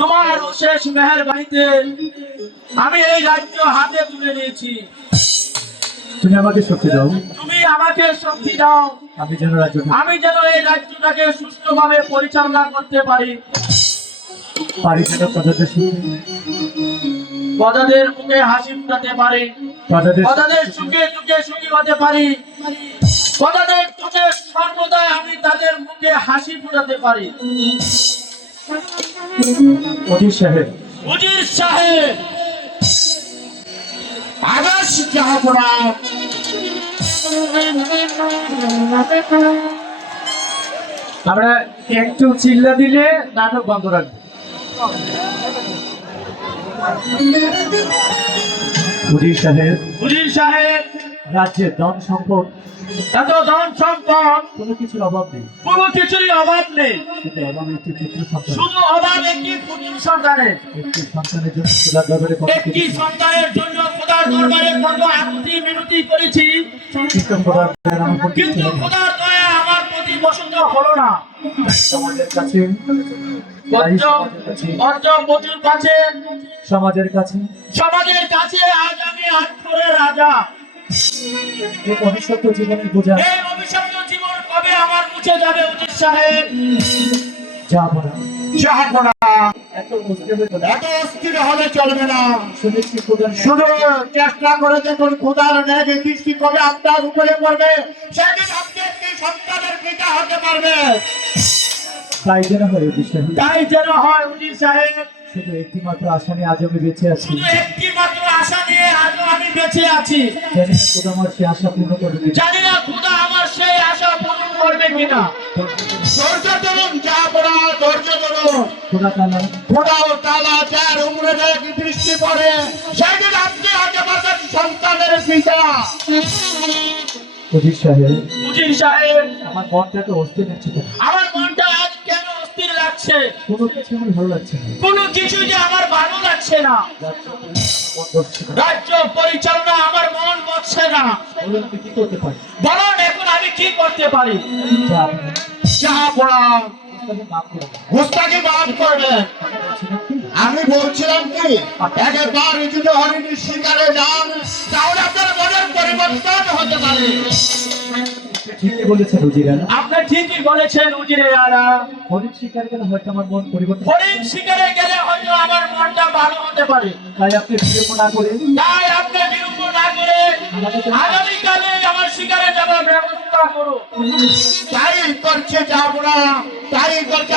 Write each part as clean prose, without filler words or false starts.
তোমার অশেষ মেহেরবানিতে আমি এই রাজ্য হাতে তুলে নিয়েছি। তুমি আমাকে শক্তি দাও, তুমি আমাকে শক্তি দাও, আমি যেন এই রাজ্যটাকে সুষ্ঠুভাবে পরিচালনা করতে পারি। যেন প্রজাদের মুখে হাসি ফুটাতে পারি, প্রজাদের সুখে দুঃখে সুখী হতে পারি, প্রজাদের চোখে সর্বদা আমি তাদের মুখে হাসি ফুটাতে পারি। উজির সাহেব আকাশ জাহাপনা, আমরা একটু চিল্লা দিলে নাটক বন্ধ রাখবো। উজির সাহেব রাজ্যের ধন সম্পদ, এত ধন সম্পদ, কোনো কিছুর অভাব নেই, কোনো কিছুরই অভাব নেই, শুধু অভাব একটি পুত্র সন্তানের। একটি সন্তানের জন্য খোদার দরবারে কত আকুতি মিনতি করেছি, কিন্তু খোদার দয়া আমার প্রতি বসন্ত হলো না। সমাজের কাছে সমাজের কাছে আজ আমি আটপুরের রাজা। এই অভিশপ্ত জীবনের বোঝা, এই অভিশপ্ত জীবন কবে আমার মুছে যাবে উজির সাহেব? যাবো না। এত অস্থির হলে চলবে না। শুধু চেষ্টা করে দেখুন খোদার ন্যায় দৃষ্টি কবে আপনার উপরে পড়বে, সেদিন আপনি একটি সন্তানের পিতা হতে পারবে। তাই যেন হয় উজির সাহেব। শুধু একটি মাত্র আশা নিয়ে আজ আমি বেঁচে আছি। জানি না খোদা আমার সেই আশা পূরণ করবে কিনা। ধৈর্য ধরুন, ধৈর্য ধরুন। খোদা ও তাআলা যার উপরে দৃষ্টি পড়ে, সেদিন আপনি হতে পারবেন সন্তানের পিতা। উজির সাহেব, আমার মনটা তো অস্থির লাগছে। আমার মনটা আজ কেন অস্থির লাগছে? কোনো কিছু আমার ভালো লাগছে না, কোনো কিছু যে আমার ভালো লাগছে না। রাজ্য পরিচালনা আমার মন বসছে না। কি করতে পারি? বলুন এখন আমি কি করতে পারি? আমি বলছিলাম কি, একবার যদি হরিণীর শিকারে যান তাহলে আপনার মনের পরিবর্তন হতে পারে। ঠিকই বলেছেন উজিরেরা, আপনি ঠিকই বলেছেন উজিরেরা। হরিণ শিকারে গেলে হয়তো আমার মন পরিবর্তন, হরিণ শিকারে গেলে হয়তো আমার মনটা ভালো হতে পারে। তাই আপনি বিলম্ব না করে আগামীকালে আমার শিকারে যাওয়ার ব্যবস্থা করুন। তাই করছে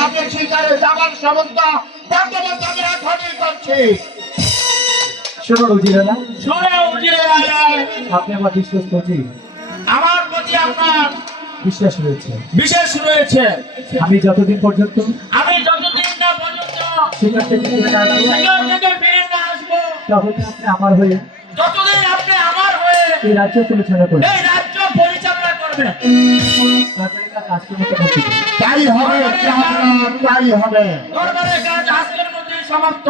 আপনার শিকারে যাওয়ার সমস্ত বন্দোবস্ত আমি এখনই করছি। শুনুন উজিরেরা, আপনি আমার বিশ্বস্ত উজির, আমার প্রতি আপনার বিশ্বাস রয়েছে। আমি যতদিন পর্যন্ত না পর্যন্ত শিকার থেকে ফিরে না আসবো, ততদিন আপনি আমার হয়ে এই রাজ্য পরিচালনা করবেন। তাই হবে। দরবারের কাজ আজকের মধ্যে সমাপ্ত।